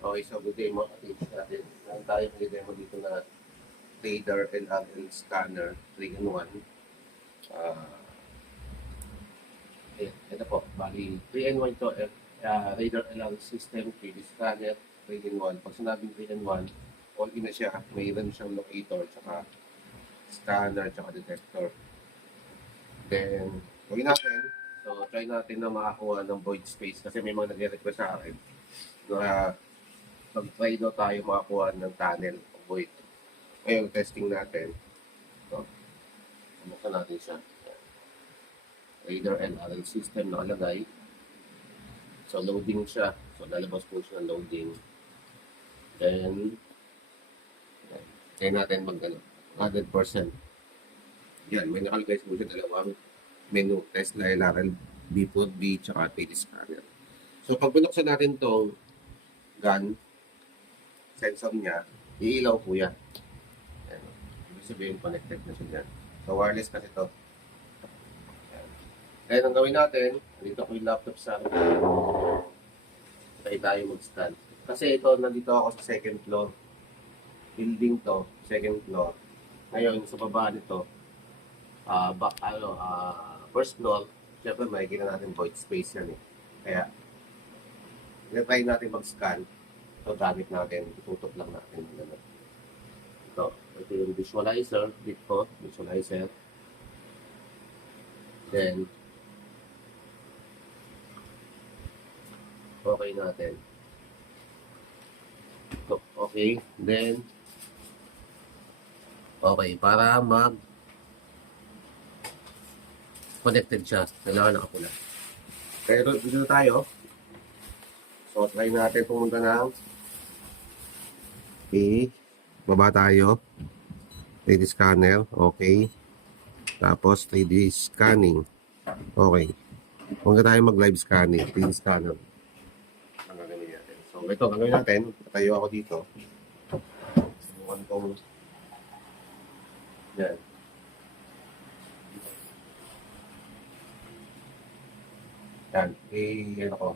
Okay, so good day mga katips natin. Meron tayong i-demo dito na Radar LRL scanner 3-in-1. Ah, ito po, bali 3-in-1 ito. Radar LRL system, 3D scanner, 3-in-1. Pag sinabing 3-in-1, all in na siya. Mayroon siyang locator, tsaka scanner, tsaka detector. Then, gawin natin. So, try natin na makakuha ng void space kasi may mga nag-request sa akin na mag-try daw tayo makakuha ng tunnel o void. Ngayon, testing natin. So, buksan natin siya. Radar LRL system nakalagay. So, loading siya. So, lalabas po siya ng loading. Then, try natin mag 100%. Yan, may nakalagay po siya dalawang menu. Tesla LRL, B4B, tsaka PD scanner. So, pag binuksan natin tong gun, sensor niya, iilaw po yan. Ayan. Ibig sabihin, connected na siya dyan. So, wireless kasi ito. Ayan, ang gawin natin, dito ko yung laptop sa try tayo mag-scan. Kasi ito, nandito ako sa second floor. Building to, second floor. Ngayon, sa baba nito, first floor, syempre makikita natin void space yan eh. Kaya, try natin mag-scan. Ito, gamit natin, itutok lang natin. Ito yung visualizer, dito, visualizer. Then, okay natin. Okay, then, okay, para connected siya, kailangan nakapula. Pero dito tayo. So, try natin pumunta ng baba tayo. 3D scanner, okay. Tapos 3D scanning. Okay. Huwag tayo mag-live scanning, 3D scanner. Ang gagawin natin. So, ito, gagawin natin. Tayo ako dito. Subukan kong yan. Yan. Ano ko.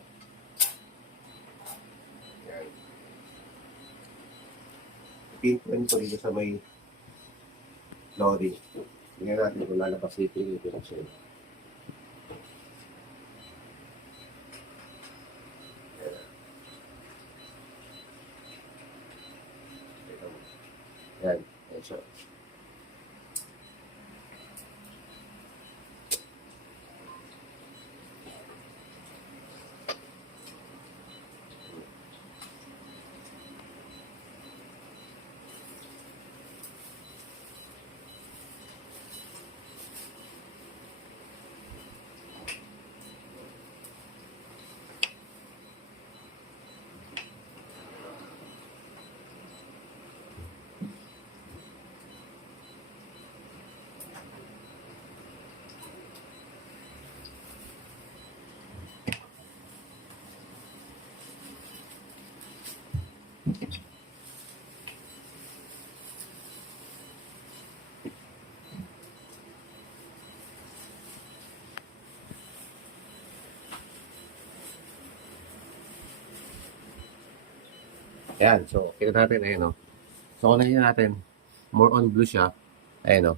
Yan. Pinpoint ko dito sa may lorry. Tingnan natin kung lalabas dito yung direction. Yan. Yan siya. Ayan, so, kita natin, ayan o. So, kung nakita natin, more on blue siya. Ayan o.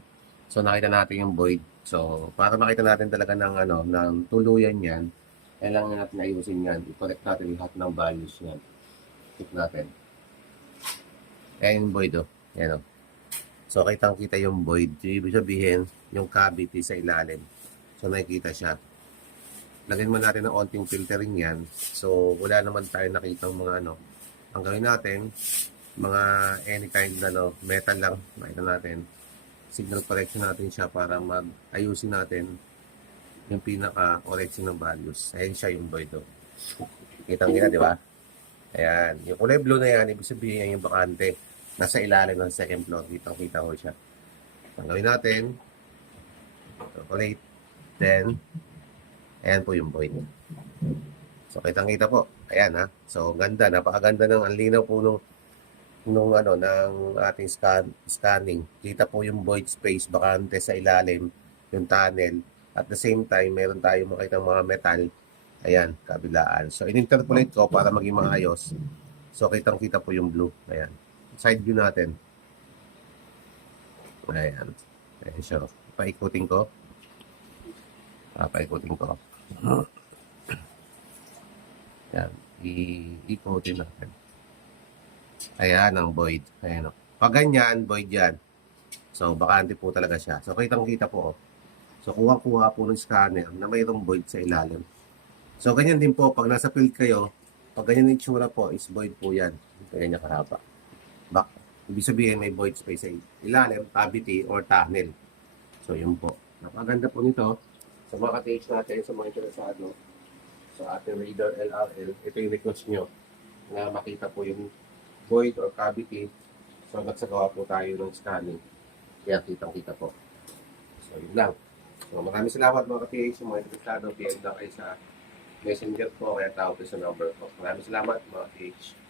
So, nakita natin yung void. So, para makita natin talaga ng, ng tuluyan yan, kailangan natin ayusin yan. I-correct natin lahat ng values yan. Check natin. Ayan yung void o. Ayan o. So, kitang-kita yung void. So, ibig sabihin, yung cavity sa ilalim. So, nakikita siya. Lagyan mo natin ng onting filtering yan. So, wala naman tayo nakitang mga ang gawin natin, mga any kind metal lang, makita natin. Signal correction natin siya para mag-ayusin natin yung pinaka-correction ng values. Ayan siya yung void. Kitang-kita, di ba? Ayan. Yung kulay blue na yan, ibig sabihin yan yung bakante. Nasa ilalim ng second floor. Kitang-kita ko siya. Ang gawin natin, calculate, then, ayan po yung void. So, kitang-kita po. Ayan ha. So, ganda. Napakaganda ng ang linaw po ng ating scanning. Kita po yung void space, bakante sa ilalim, yung tunnel. At the same time, meron tayong makita mga metal. Ayan, kabilaan. So, in-interpolate ko para maging maayos. So, kitang-kita po yung blue. Ayan. Side view natin. Ayan. Ayan siya. Paikutin ko. Paikutin ko. Ayan. Iikutin natin. Ayan ang void. Ayan. Pag ganyan, void yan. So, bakante po talaga siya. So, kitang-kita po. So, kuha-kuha po ng scanner na mayroong void sa ilalim. So, ganyan din po. Pag nasa field kayo, pag ganyan yung itsura po, is void po yan. Ganyan kahaba. Back. Ibig sabihin, may void space sa ilalim, cavity, or tunnel. So, yun po. Napaganda po nito. Sa mga ka-TH natin, sa mga interesado, sa ating Radar LRL, ito yung request nyo na makita po yung void or cavity. So, nagsagawa po tayo ng scanning. Kaya kitang-kita po. So, yun lang. So, maraming salamat mga ka-TH, mga interesado. PM na kayo sa Messenger po, kaya tawag ko sa number ko. Maraming salamat mga ka-TH.